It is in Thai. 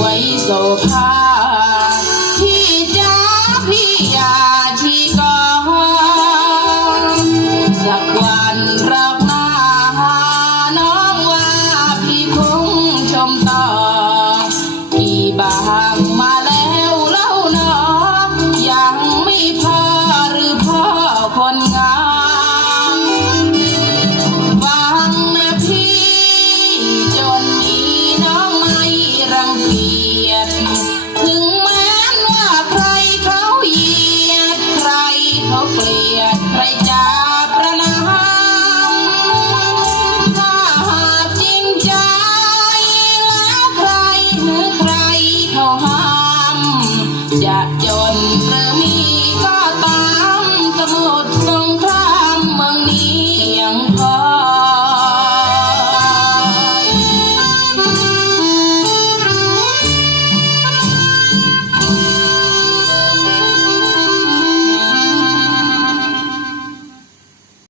วยโสภาพี่จ้าพี่ยาที่กองสักวันเราพาน้องว่าพี่คงชมต่อพี่บางมาแล้วเล่าน้อยังไม่พอหรือพ่อคน จะจนหรือมี